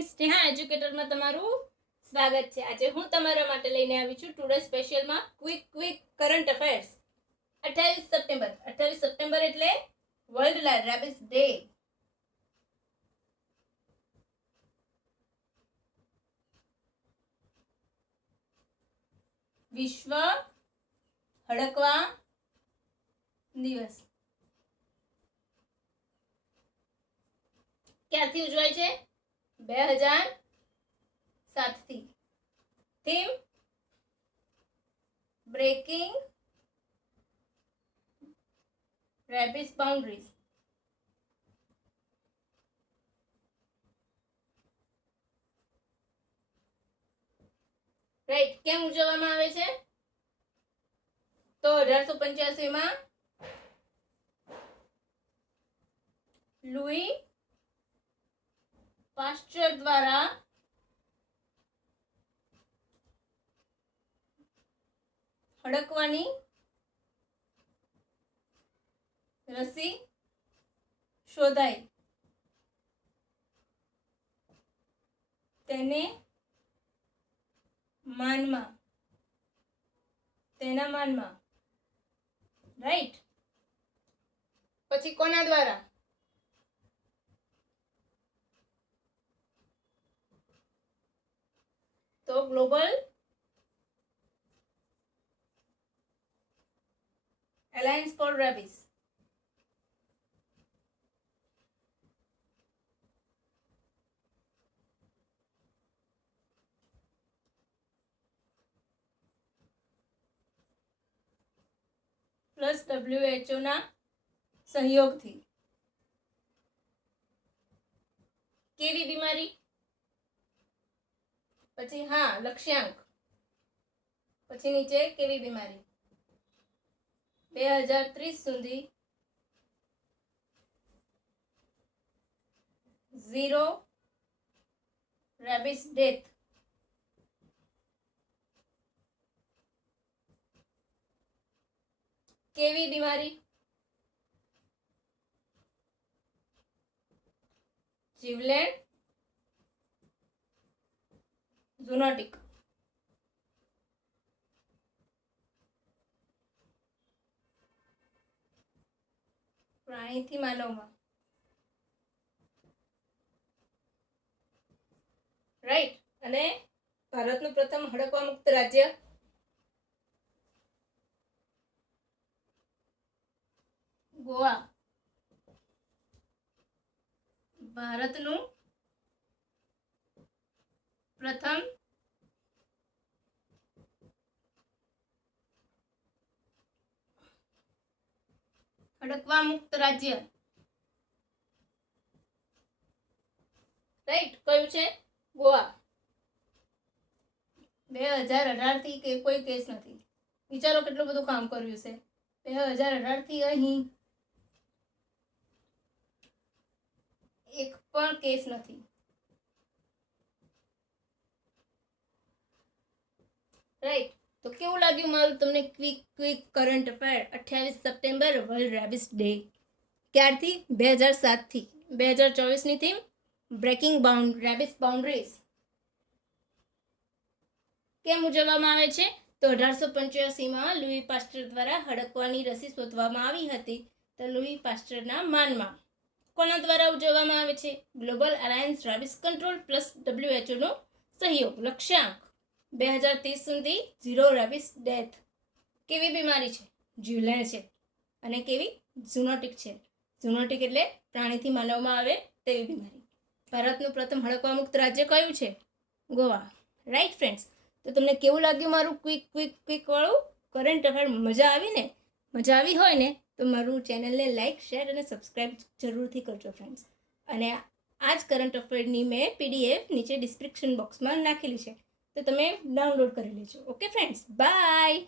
Friends, Sneha એજ્યુકેટરમાં તમારું સ્વાગત છે। આજે હું તમારા માટે લઈને આવી છું ટુડે સ્પેશિયલમાં ક્વિક કરંટ અફેર્સ। 28 સપ્ટેમ્બર એટલે વર્લ્ડ રેબિસ ડે। વિશ્વ હડકવા દિવસ ક્યારથી ઉજવાય છે? 2007 થી। Theme breaking rabies boundaries. Right, કેમ ઉજવવામાં આવે છે? તો 1885 માં લુઈ પાસ્ચર દ્વારા હડકવાની રસી શોધાઈ। તેના માનમાં રાઈટ। પછી કોના દ્વારા? તો global alliance for rabies. Plus WHO ના સહયોગથી। કેવી બીમારી? પછી હા, લક્ષ્યાંક। પછી નીચે કેવી બીમારી? 2030 સુધી 0 રેબિસ ડેથ। કેવી બીમારી? જીવલેણ ઝૂનોટિક। પ્રાણીથી માનવમાં રાઈટ। અને ભારતનું પ્રથમ હડકવા મુક્ત રાજ્ય? ગોવા। ભારતનું પ્રથમ હડકવા મુક્ત રાજ્ય રાઈટ કયું છે? ગોવા। 2018 થી કે કોઈ કેસ નથી। વિચારો કેટલું બધું કામ કર્યું છે। 2018 થી અહીં એક પણ કેસ નથી। રાઈટ, તો કેવું લાગ્યું મારું તમને quick current affair? 28 September world rabies day. ક્યારથી? 2007 થી। 2024 ની થીમ બ્રેકિંગ રેબિસ બાઉન્ડ્રીઝ। કેમ ઉજવવામાં આવે છે? તો 1885 માં લુઈ પાસ્ચર દ્વારા હડકવાની રસી શોધવામાં આવી હતી। તો લુઈ પાસ્ચરના માનમાં। કોના દ્વારા ઉજવવામાં આવે છે? Global alliance rabies control plus WHO નો સહયોગ। લક્ષ્યાંક 2030 સુધી 0 રેબિસ ડેથ। કેવી બીમારી છે? જીવલેણ છે। અને કેવી? ઝૂનોટિક છે। ઝૂનોટિક એટલે પ્રાણીથી માનવમાં આવે તેવી બીમારી। ભારતનું પ્રથમ હડકવા મુક્ત રાજ્ય કયું છે? ગોવા। રાઈટ ફ્રેન્ડ્સ, તો તમને કેવું લાગ્યું મારું ક્વિક વાળું કરંટ અફેર? મજા આવી ને? મજા આવી હોય ને તો મારું ચેનલને લાઈક, શેર અને સબસ્ક્રાઈબ જરૂરથી કરજો ફ્રેન્ડ્સ। અને આ જ કરંટ અફેરની મેં PDF નીચે ડિસ્ક્રિપ્શન બોક્સમાં નાખેલી છે, તો તમે ડાઉનલોડ કરી લેજો। Okay friends, by.